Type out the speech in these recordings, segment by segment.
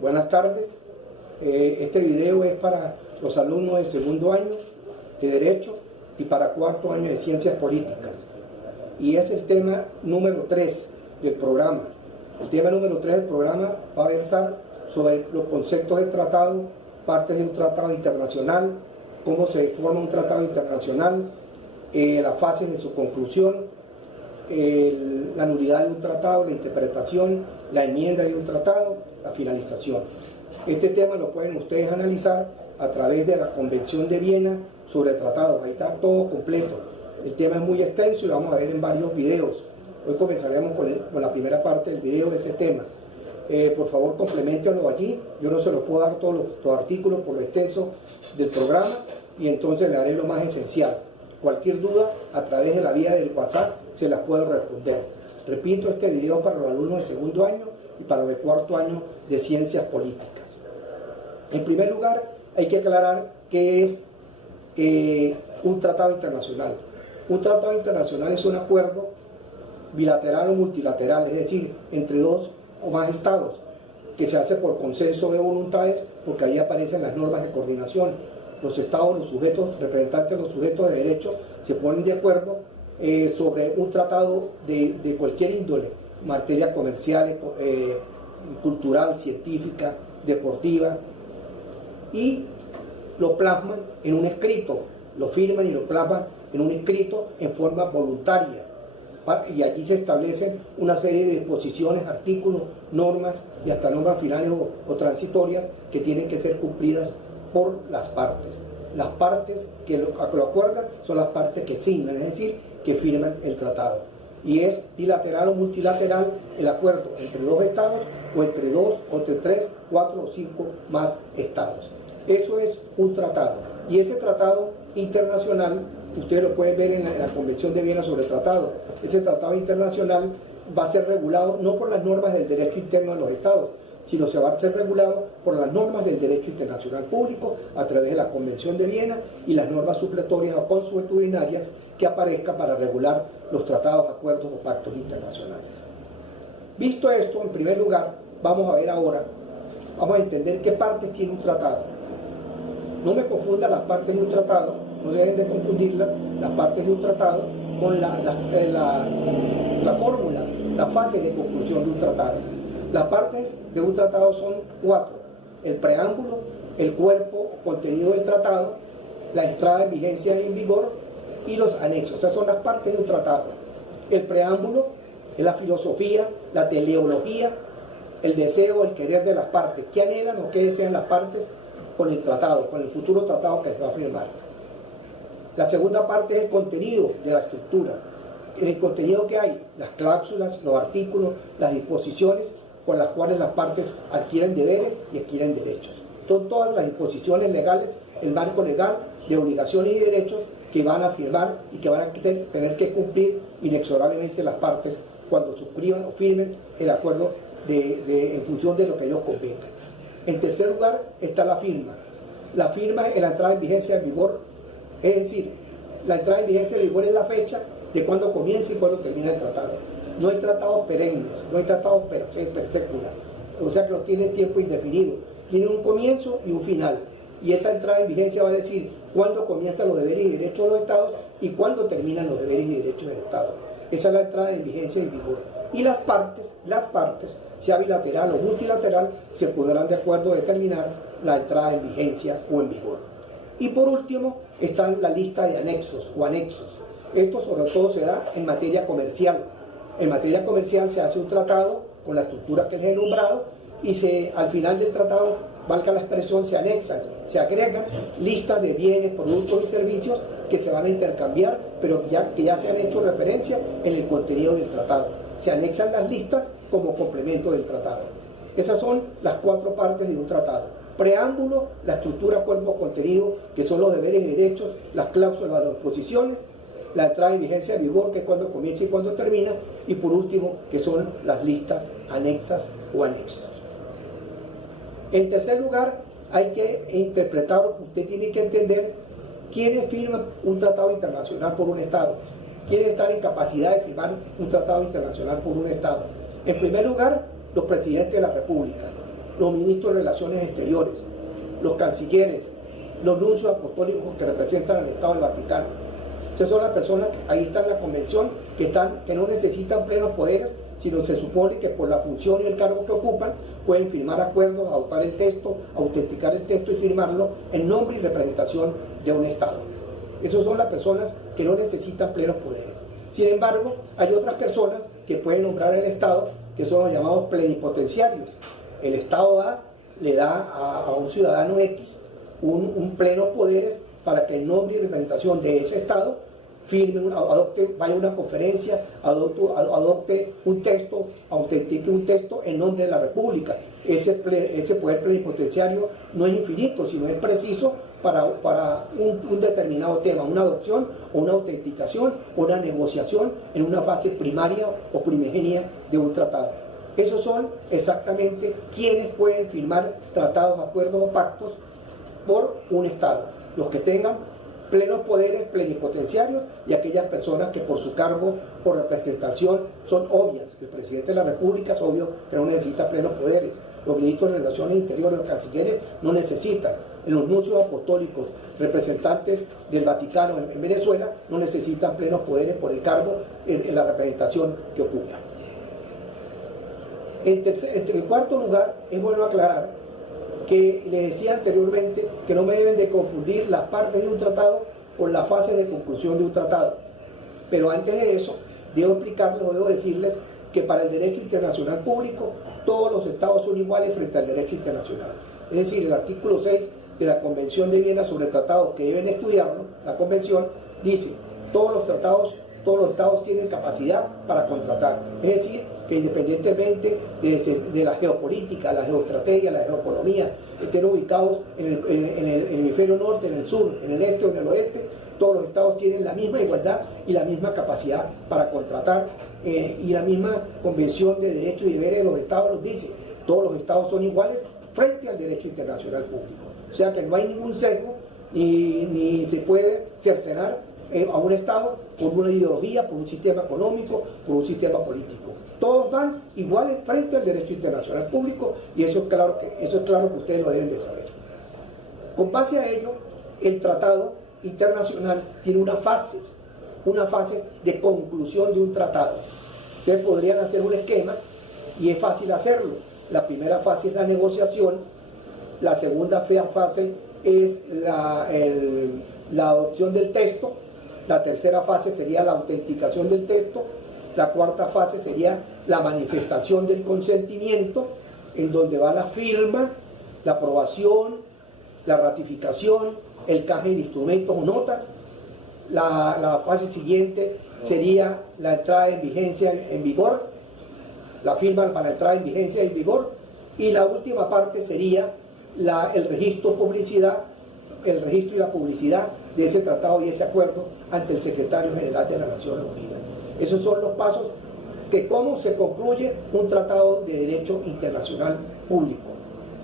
Buenas tardes. Este video es para los alumnos de segundo año de Derecho y para cuarto año de Ciencias Políticas. Y es el tema número 3 del programa. El tema número 3 del programa va a versar sobre los conceptos del tratado, partes de un tratado internacional, cómo se forma un tratado internacional, las fases de su conclusión, la nulidad de un tratado, la interpretación, la enmienda de un tratado, la finalización. Este tema lo pueden ustedes analizar a través de la Convención de Viena sobre tratados. Ahí está todo completo. El tema es muy extenso y lo vamos a ver en varios videos. Hoy comenzaremos con la primera parte del video de ese tema. Por favor, complementenlo allí. Yo no se los puedo dar todos los artículos por lo extenso del programa y entonces le haré lo más esencial. Cualquier duda a través de la vía del WhatsApp se las puedo responder. Repito, este video para los alumnos de segundo año y para los de cuarto año de Ciencias Políticas. En primer lugar, hay que aclarar qué es un tratado internacional. Un tratado internacional es un acuerdo bilateral o multilateral, es decir, entre dos o más estados, que se hace por consenso de voluntades, porque ahí aparecen las normas de coordinación. Los estados, los sujetos, representantes de los sujetos de derecho, se ponen de acuerdo sobre un tratado de cualquier índole, materia comercial, cultural, científica, deportiva, y lo plasman en un escrito, lo firman y lo plasman en un escrito en forma voluntaria. Y allí se establecen una serie de disposiciones, artículos, normas y hasta normas finales o transitorias que tienen que ser cumplidas por las partes. Las partes que lo acuerdan son las partes que signan, es decir, que firman el tratado. Y es bilateral o multilateral el acuerdo entre dos estados o entre dos o entre 3, 4 o 5 más estados. Eso es un tratado. Y ese tratado internacional, ustedes lo pueden ver en la Convención de Viena sobre el tratado. Ese tratado internacional va a ser regulado no por las normas del derecho interno de los estados, sino se va a ser regulado por las normas del derecho internacional público a través de la Convención de Viena y las normas supletorias o consuetudinarias que aparezcan para regular los tratados, acuerdos o pactos internacionales. Visto esto, en primer lugar, vamos a ver ahora, vamos a entender qué partes tiene un tratado. No me confundan las partes de un tratado, no deben de confundirlas, las partes de un tratado con las fórmulas, las fases de conclusión de un tratado. Las partes de un tratado son 4: el preámbulo, el cuerpo, contenido del tratado, la entrada en vigencia y en vigor y los anexos. Esas son las partes de un tratado. El preámbulo es la filosofía, la teleología, el deseo, el querer de las partes. ¿Qué anhelan o qué desean las partes con el tratado, con el futuro tratado que se va a firmar? La segunda parte es el contenido de la estructura. En el contenido que hay, las cláusulas, los artículos, las disposiciones con las cuales las partes adquieren deberes y adquieren derechos. Son todas las disposiciones legales, el marco legal de obligaciones y derechos que van a firmar y que van a tener que cumplir inexorablemente las partes cuando suscriban o firmen el acuerdo en función de lo que ellos convengan. En tercer lugar está la firma. La firma es la entrada en vigencia en vigor, es decir, la entrada en vigencia en vigor es la fecha de cuando comienza y cuando termina el tratado. No hay tratados perennes, no hay tratados per secula, o sea que no tienen tiempo indefinido, tiene un comienzo y un final. Y esa entrada en vigencia va a decir cuándo comienzan los deberes y derechos de los estados y cuándo terminan los deberes y derechos del estado. Esa es la entrada en vigencia y en vigor. Y las partes, sea bilateral o multilateral, se pondrán de acuerdo a determinar la entrada en vigencia o en vigor. Y por último, está la lista de anexos o anexos. Esto sobre todo se da en materia comercial. En materia comercial se hace un tratado con la estructura que les he nombrado y al final del tratado, valga la expresión, se anexan, se agregan listas de bienes, productos y servicios que se van a intercambiar, pero que ya se han hecho referencia en el contenido del tratado. Se anexan las listas como complemento del tratado. Esas son las 4 partes de un tratado: preámbulo, la estructura, cuerpo, contenido, que son los deberes y derechos, las cláusulas, las disposiciones, la entrada en vigencia de vigor, que es cuando comienza y cuando termina, y por último, que son las listas anexas o anexos. En tercer lugar, hay que interpretar, usted tiene que entender quiénes firman un tratado internacional por un Estado, quiénes están en capacidad de firmar un tratado internacional por un Estado. En primer lugar, los presidentes de la República. los ministros de Relaciones Exteriores, los cancilleres, los nuncios apostólicos que representan al Estado del Vaticano. Esas son las personas que ahí están en la convención, que no necesitan plenos poderes, sino se supone que por la función y el cargo que ocupan pueden firmar acuerdos, adoptar el texto, autenticar el texto y firmarlo en nombre y representación de un Estado. Esas son las personas que no necesitan plenos poderes. Sin embargo, hay otras personas que pueden nombrar el Estado, que son los llamados plenipotenciarios. El Estado le da a un ciudadano X un pleno poderes para que en nombre y representación de ese Estado firme, vaya a una conferencia, adopte un texto, autentique un texto en nombre de la República. Ese poder plenipotenciario no es infinito, sino es preciso para un determinado tema, una adopción o una autenticación o una negociación en una fase primaria o primigenia de un tratado. Esos son exactamente quienes pueden firmar tratados, acuerdos o pactos por un Estado, los que tengan plenos poderes plenipotenciarios y aquellas personas que por su cargo, por representación, son obvias. El presidente de la República es obvio que no necesita plenos poderes. Los ministros de Relaciones Interiores, los cancilleres, no necesitan. Los nuncios apostólicos, representantes del Vaticano en Venezuela, no necesitan plenos poderes por el cargo en la representación que ocupan. En cuarto lugar, es bueno aclarar que le decía anteriormente que no me deben de confundir las partes de un tratado con la fase de conclusión de un tratado. Pero antes de eso, debo decirles que para el derecho internacional público, todos los estados son iguales frente al derecho internacional. Es decir, el artículo 6 de la Convención de Viena sobre tratados que deben estudiarlo, la Convención, dice, todos los estados tienen capacidad para contratar. Es decir, que independientemente de la geopolítica, la geoestrategia, la geoeconomía, estén ubicados en el hemisferio norte, en el sur, en el este o en el oeste, todos los estados tienen la misma igualdad y la misma capacidad para contratar, y la misma Convención de Derechos y Deberes de los Estados nos dice, todos los estados son iguales frente al derecho internacional público. O sea que no hay ningún sesgo, ni se puede cercenar a un Estado por una ideología, por un sistema económico, por un sistema político. Todos van iguales frente al derecho internacional público, y eso es claro que ustedes lo deben de saber. Con base a ello, el tratado internacional tiene una fase de conclusión de un tratado. Ustedes podrían hacer un esquema y es fácil hacerlo. La primera fase es la negociación, la segunda fase es la adopción del texto, la tercera fase sería la autenticación del texto, la cuarta fase sería la manifestación del consentimiento, en donde va la firma, la aprobación, la ratificación, el canje de instrumentos o notas. La fase siguiente sería la entrada en vigencia en vigor, la firma para la entrada en vigencia en vigor, y la última parte sería el registro y la publicidad de ese tratado y ese acuerdo ante el Secretario General de las Naciones Unidas. Esos son los pasos que cómo se concluye un tratado de derecho internacional público.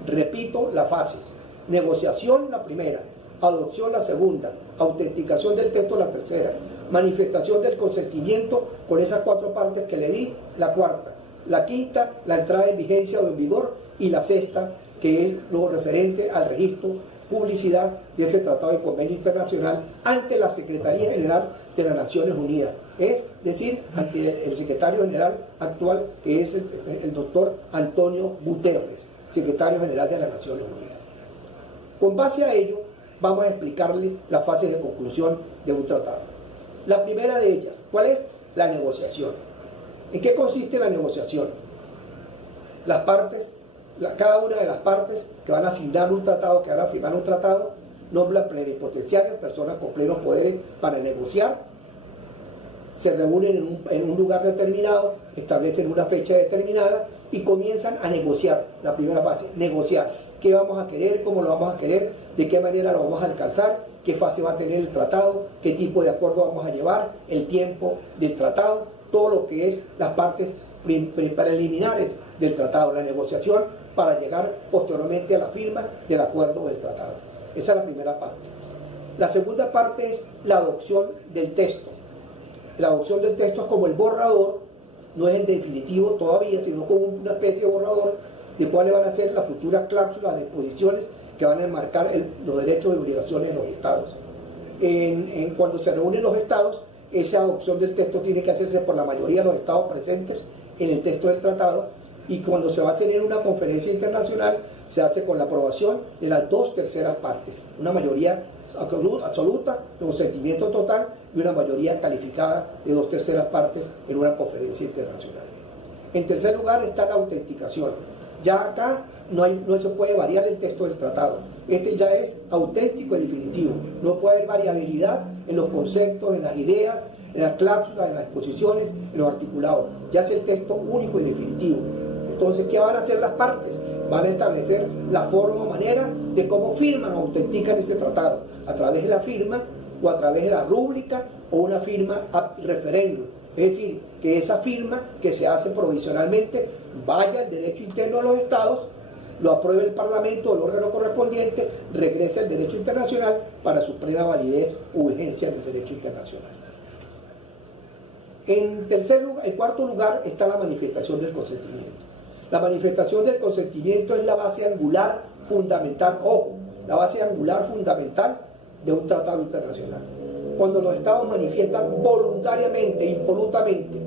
Repito las fases: negociación la primera, adopción la segunda, autenticación del texto la tercera, manifestación del consentimiento con esas cuatro partes que le di la cuarta, la quinta la entrada en vigencia o en vigor, y la sexta, que es lo referente al registro, publicidad de ese tratado y convenio internacional ante la Secretaría General de las Naciones Unidas, es decir, ante el secretario general actual, que es el doctor Antonio Guterres, secretario general de las Naciones Unidas. Con base a ello, vamos a explicarle la fase de conclusión de un tratado. La primera de ellas, ¿cuál es? La negociación. ¿En qué consiste la negociación? Las partes, cada una de las partes que van a asignar un tratado, que van a firmar un tratado, nombran plenipotenciarios, personas con plenos poderes para negociar, se reúnen en un lugar determinado, establecen una fecha determinada y comienzan a negociar. La primera fase, negociar. ¿Qué vamos a querer? ¿Cómo lo vamos a querer? ¿De qué manera lo vamos a alcanzar? ¿Qué fase va a tener el tratado? ¿Qué tipo de acuerdo vamos a llevar? ¿El tiempo del tratado? Todo lo que es las partes preliminares del tratado, la negociación para llegar posteriormente a la firma del acuerdo del tratado. Esa es la primera parte. La segunda parte es la adopción del texto. La adopción del texto es como el borrador, no es el definitivo todavía, sino como una especie de borrador de cuáles van a ser las futuras cláusulas de disposiciones que van a enmarcar los derechos y obligaciones de los estados. Cuando se reúnen los estados, esa adopción del texto tiene que hacerse por la mayoría de los estados presentes en el texto del tratado, y cuando se va a hacer en una conferencia internacional se hace con la aprobación de las 2/3 partes, una mayoría absoluta, consentimiento total, y una mayoría calificada de 2/3 partes en una conferencia internacional. En tercer lugar está la autenticación. Ya acá no se puede variar el texto del tratado. Este ya es auténtico y definitivo. No puede haber variabilidad en los conceptos, en las ideas, en las cláusulas, en las exposiciones, en los articulados. Ya es el texto único y definitivo. Entonces, ¿qué van a hacer las partes? Van a establecer la forma o manera de cómo firman o autentican este tratado, a través de la firma o a través de la rúbrica o una firma ad referendum. Es decir, que esa firma que se hace provisionalmente vaya al derecho interno de los estados, lo apruebe el Parlamento o el órgano correspondiente, regrese al derecho internacional para su plena validez u vigencia del derecho internacional. En cuarto lugar está la manifestación del consentimiento. La manifestación del consentimiento es la base angular fundamental, ojo, la base angular fundamental de un tratado internacional. Cuando los estados manifiestan voluntariamente, impolutamente,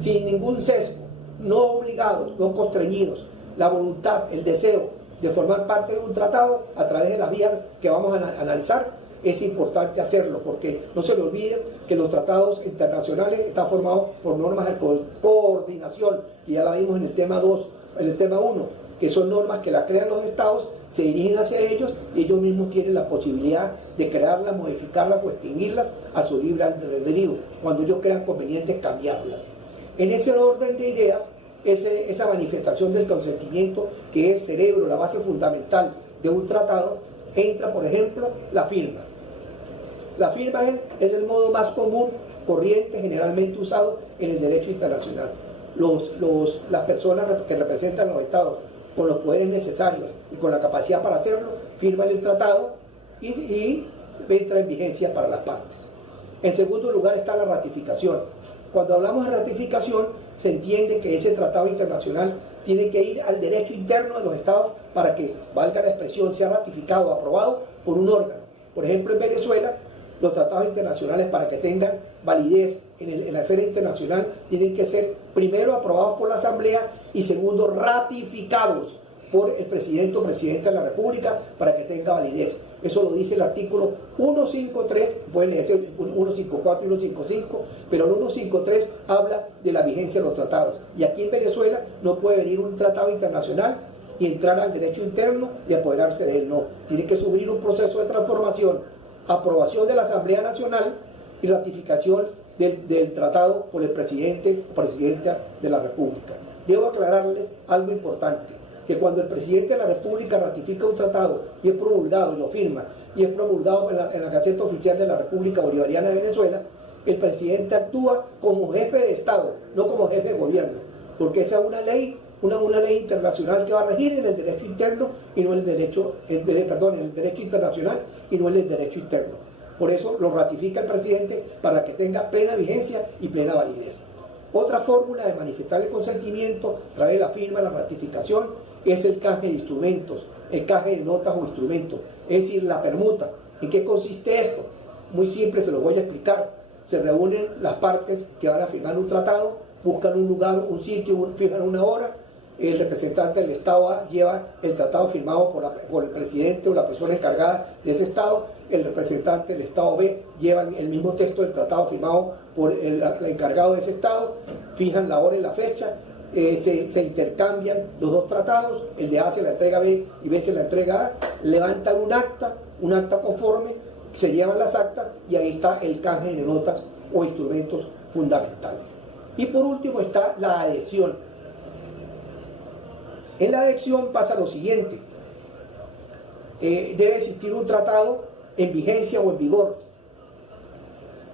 sin ningún sesgo, no obligados, no constreñidos, la voluntad, el deseo de formar parte de un tratado a través de las vías que vamos a analizar, es importante hacerlo, porque no se le olvide que los tratados internacionales están formados por normas de coordinación, y ya la vimos en el tema 2, en el tema 1, que son normas que la crean los estados, se dirigen hacia ellos y ellos mismos tienen la posibilidad de crearlas, modificarlas o extinguirlas a su libre albedrío, cuando ellos crean conveniente cambiarlas. En ese orden de ideas, esa manifestación del consentimiento, que es el cerebro, la base fundamental de un tratado, entra, por ejemplo, la firma. La firma es el modo más común, corriente, generalmente usado en el derecho internacional. Las personas que representan los estados con los poderes necesarios y con la capacidad para hacerlo, firman el tratado y entra en vigencia para las partes. En segundo lugar está la ratificación. Cuando hablamos de ratificación, se entiende que ese tratado internacional tiene que ir al derecho interno de los estados para que, valga la expresión, sea ratificado o aprobado por un órgano. Por ejemplo, en Venezuela, los tratados internacionales, para que tengan validez en la esfera internacional, tienen que ser primero aprobados por la Asamblea y segundo ratificados por el presidente o presidenta de la República para que tenga validez. Eso lo dice el artículo 153, pueden leerse 154 y 155, pero el 153 habla de la vigencia de los tratados. Y aquí en Venezuela no puede venir un tratado internacional y entrar al derecho interno y apoderarse de él, no. Tiene que sufrir un proceso de transformación, aprobación de la Asamblea Nacional y ratificación del tratado por el presidente o presidenta de la República. Debo aclararles algo importante, que cuando el presidente de la República ratifica un tratado y es promulgado y lo firma, y es promulgado en la Gaceta Oficial de la República Bolivariana de Venezuela, el presidente actúa como jefe de Estado, no como jefe de gobierno, porque esa es una ley internacional que va a regir en el derecho interno y no en el derecho internacional y no en el derecho interno. Por eso lo ratifica el presidente para que tenga plena vigencia y plena validez. Otra fórmula de manifestar el consentimiento a través de la firma, la ratificación, es el canje de instrumentos, el canje de notas o instrumentos, es decir, la permuta. ¿En qué consiste esto? Muy simple, se lo voy a explicar. Se reúnen las partes que van a firmar un tratado, buscan un lugar, un sitio, fijan una hora, el representante del Estado A lleva el tratado firmado por el presidente o la persona encargada de ese Estado, el representante del Estado B lleva el mismo texto del tratado firmado por el encargado de ese Estado, fijan la hora y la fecha, se intercambian los dos tratados, el de A se la entrega a B y B se la entrega A, levantan un acta conforme, se llevan las actas y ahí está el canje de notas o instrumentos fundamentales. Y por último está la adhesión. En la adhesión pasa lo siguiente: debe existir un tratado en vigencia o en vigor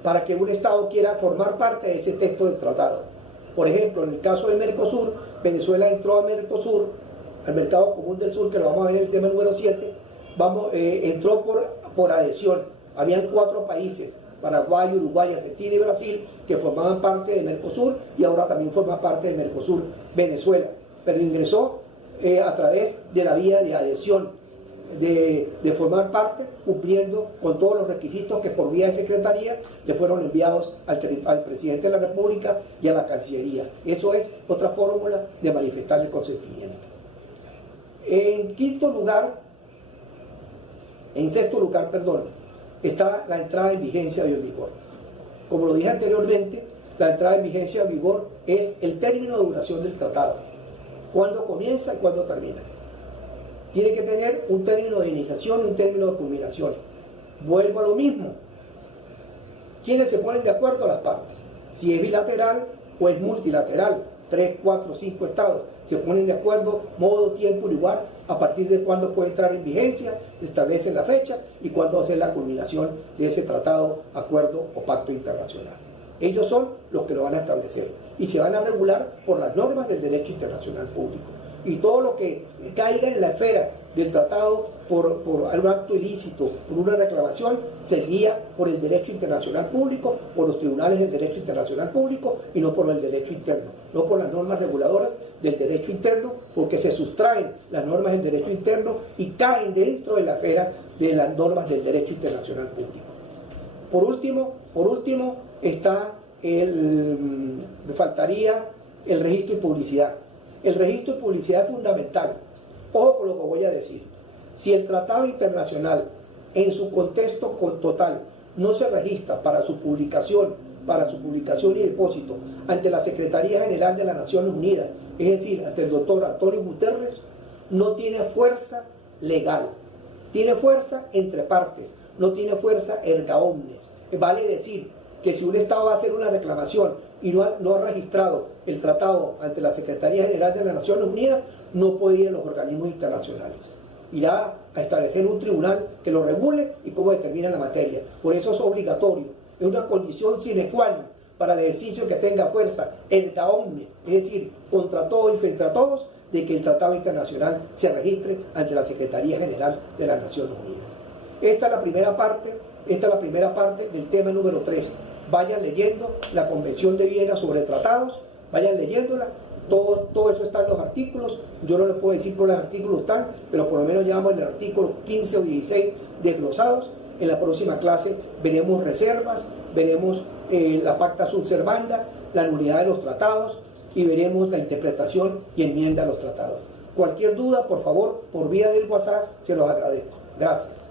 para que un Estado quiera formar parte de ese texto del tratado. Por ejemplo, en el caso de Mercosur, Venezuela entró a Mercosur, al Mercado Común del Sur, que lo vamos a ver en el tema número 7, entró por adhesión. Habían 4 países, Paraguay, Uruguay, Argentina y Brasil, que formaban parte de Mercosur, y ahora también forma parte de Mercosur Venezuela, pero ingresó a través de la vía de adhesión, de formar parte, cumpliendo con todos los requisitos que por vía de secretaría le fueron enviados al presidente de la República y a la Cancillería. Eso es otra fórmula de manifestar el consentimiento. En sexto lugar, está la entrada en vigencia y en vigor. Como lo dije anteriormente, la entrada en vigencia y en vigor es el término de duración del tratado. ¿Cuándo comienza y cuándo termina? Tiene que tener un término de iniciación y un término de culminación. Vuelvo a lo mismo. ¿Quiénes se ponen de acuerdo? Las partes. Si es bilateral o es multilateral, 3, 4, 5 estados se ponen de acuerdo, modo, tiempo y lugar, a partir de cuándo puede entrar en vigencia, establecen la fecha y cuándo hacer la culminación de ese tratado, acuerdo o pacto internacional. Ellos son los que lo van a establecer y se van a regular por las normas del derecho internacional público. Y todo lo que caiga en la esfera del tratado por algún acto ilícito, por una reclamación, se guía por el derecho internacional público, por los tribunales del derecho internacional público y no por el derecho interno, no por las normas reguladoras del derecho interno, porque se sustraen las normas del derecho interno y caen dentro de la esfera de las normas del derecho internacional público. Por último faltaría el registro y publicidad. El registro y publicidad es fundamental. Ojo con lo que voy a decir. Si el tratado internacional en su contexto total no se registra para su publicación y depósito ante la Secretaría General de las Naciones Unidas, es decir, ante el doctor Antonio Guterres, no tiene fuerza legal. Tiene fuerza entre partes, no tiene fuerza erga omnes. Vale decir que si un Estado va a hacer una reclamación y no ha registrado el tratado ante la Secretaría General de las Naciones Unidas, no puede ir a los organismos internacionales. Irá a establecer un tribunal que lo regule y cómo determina la materia. Por eso es obligatorio, es una condición sine qua non para el ejercicio que tenga fuerza erga omnes, es decir, contra todo y frente a todos, de que el tratado internacional se registre ante la Secretaría General de las Naciones Unidas. Esta es la primera parte del tema número 13. Vayan leyendo la Convención de Viena sobre tratados, vayan leyéndola, todo eso está en los artículos. Yo no les puedo decir cuáles artículos están, pero por lo menos llevamos en el artículo 15 o 16 desglosados. En la próxima clase veremos reservas, veremos la pacta sunt servanda, la nulidad de los tratados y veremos la interpretación y enmienda a los tratados. Cualquier duda, por favor, por vía del WhatsApp, se los agradezco. Gracias.